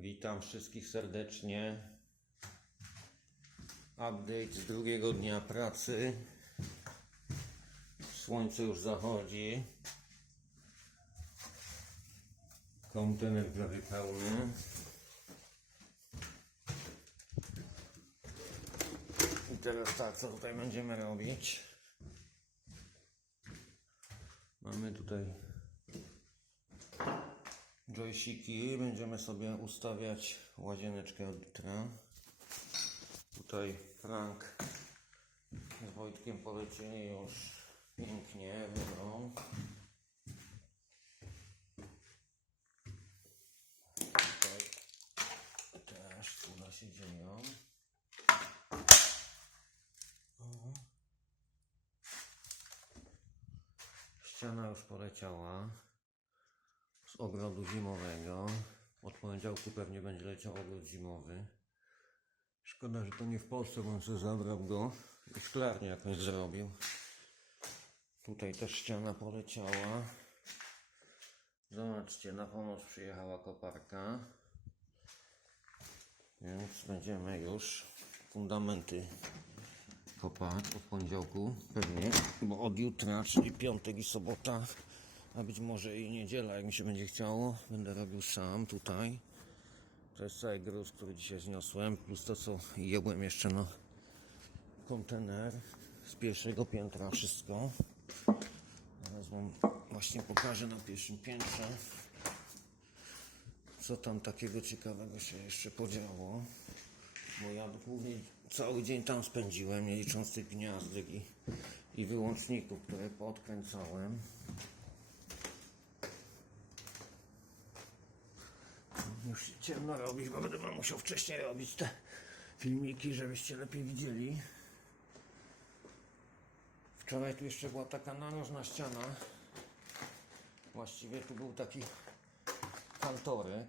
Witam wszystkich serdecznie. Update z drugiego dnia pracy. Słońce już zachodzi. Kontener prawie pełny. I teraz tak, co tutaj będziemy robić? Mamy tutaj joysiki. Będziemy sobie ustawiać łazieneczkę od litra. Tutaj Frank z Wojtkiem polecieli już pięknie wyrą. Tutaj też cuda się dzieją. Ściana już poleciała z ogrodu zimowego. Od poniedziałku pewnie będzie leciał ogród zimowy. Szkoda, że to nie w Polsce, bo on sobie zabrał go i szklarnię jakąś zrobił. Tutaj też ściana poleciała. Zobaczcie, na pomoc przyjechała koparka. Więc będziemy już fundamenty kopać od poniedziałku pewnie, bo od jutra, czyli piątek i sobota, a być może i niedziela, jak mi się będzie chciało, będę robił sam tutaj. To jest cały gruz, który dzisiaj zniosłem, plus to co jebłem jeszcze no kontener z pierwszego piętra wszystko. Teraz wam właśnie pokażę na pierwszym piętrze co tam takiego ciekawego się jeszcze podziało. Bo ja głównie cały dzień tam spędziłem, nie licząc tych gniazdek i, i wyłączników, które podkręcałem. Już ciemno robić, bo będę wam musiał wcześniej robić te filmiki, żebyście lepiej widzieli. Wczoraj tu jeszcze była taka narożna ściana. Właściwie tu był taki kantorek.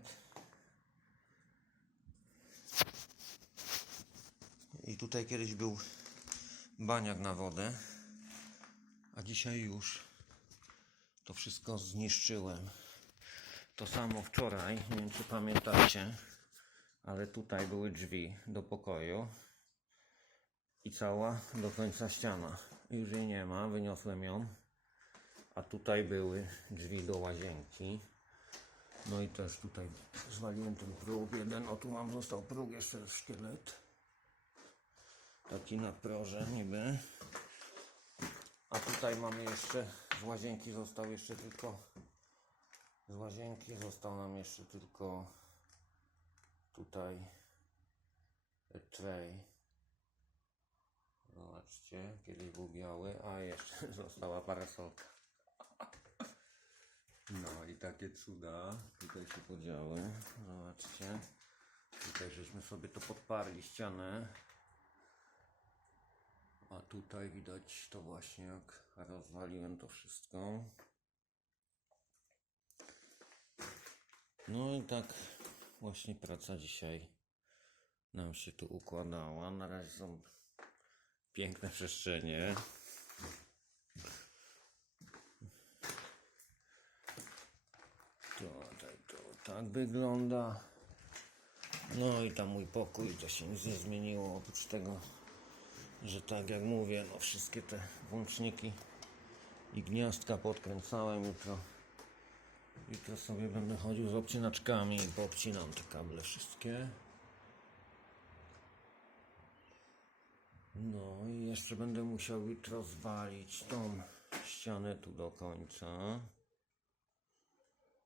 I tutaj kiedyś był baniak na wodę, a dzisiaj już to wszystko zniszczyłem. To samo wczoraj, nie wiem czy pamiętacie, ale tutaj były drzwi do pokoju i cała do końca ściana. Już jej nie ma, wyniosłem ją, a tutaj były drzwi do łazienki. No i też tutaj zwaliłem ten próg jeden, o tu mam został próg jeszcze szkielet. Taki na proże niby. A tutaj mamy jeszcze, z łazienki został jeszcze tylko, z łazienki został nam jeszcze tylko tutaj tray. Zobaczcie, kiedyś był biały, a jeszcze została parasolka. No i takie cuda tutaj się podziały. Zobaczcie. Tutaj żeśmy sobie to podparli ścianę. A tutaj widać to właśnie jak rozwaliłem to wszystko. No i tak właśnie praca dzisiaj nam się tu układała. Na razie są piękne przestrzenie. Tutaj to tak wygląda. No i tam mój pokój, to się nic nie zmieniło, oprócz tego, że tak jak mówię, no wszystkie te włączniki i gniazdka podkręcałem jutro. Jutro sobie będę chodził z obcinaczkami i poobcinam te kable wszystkie. No i jeszcze będę musiał jutro zwalić tą ścianę tu do końca.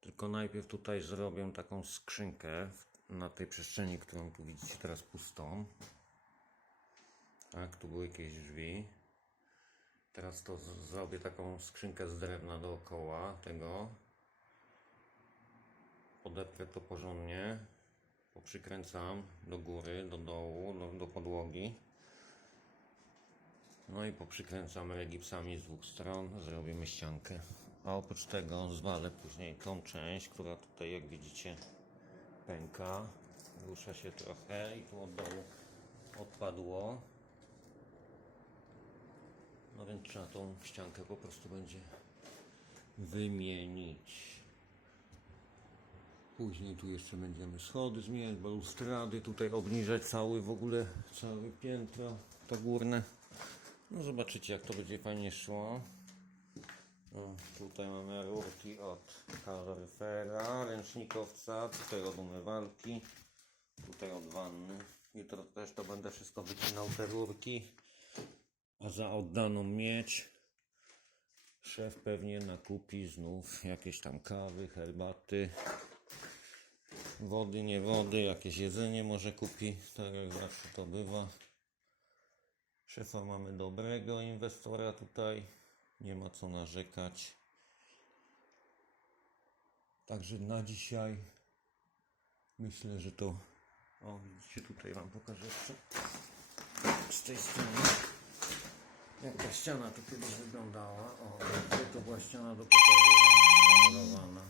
Tylko najpierw tutaj zrobię taką skrzynkę na tej przestrzeni, którą tu widzicie teraz pustą. Tak, tu były jakieś drzwi. Teraz to zrobię taką skrzynkę z drewna dookoła tego. Podeprę to porządnie. Poprzykręcam do góry, do dołu, do, do podłogi. No i poprzykręcam regipsami z dwóch stron, zrobimy ściankę. A oprócz tego zwalę później tą część, która tutaj jak widzicie pęka. Rusza się trochę i tu od dołu odpadło. No więc trzeba tą ściankę po prostu będzie wymienić. Później tu jeszcze będziemy schody zmieniać, balustrady, tutaj obniżać cały w ogóle, całe piętro, to górne. No zobaczycie jak to będzie fajnie szło. Tutaj mamy rurki od kaloryfera, ręcznikowca, tutaj od umywalki, tutaj od wanny. Jutro też to będę wszystko wycinał te rurki. A za oddaną miedź szef pewnie nakupi znów jakieś tam kawy, herbaty, wody, nie wody, jakieś jedzenie może kupi, tak jak zawsze to bywa. Szefa mamy dobrego inwestora tutaj, nie ma co narzekać. Także na dzisiaj myślę, że to. O, widzicie, tutaj Wam pokażę jeszcze z tej strony. Jak ta ściana tu kiedyś wyglądała. O, to była ściana do pokoju zamurowana.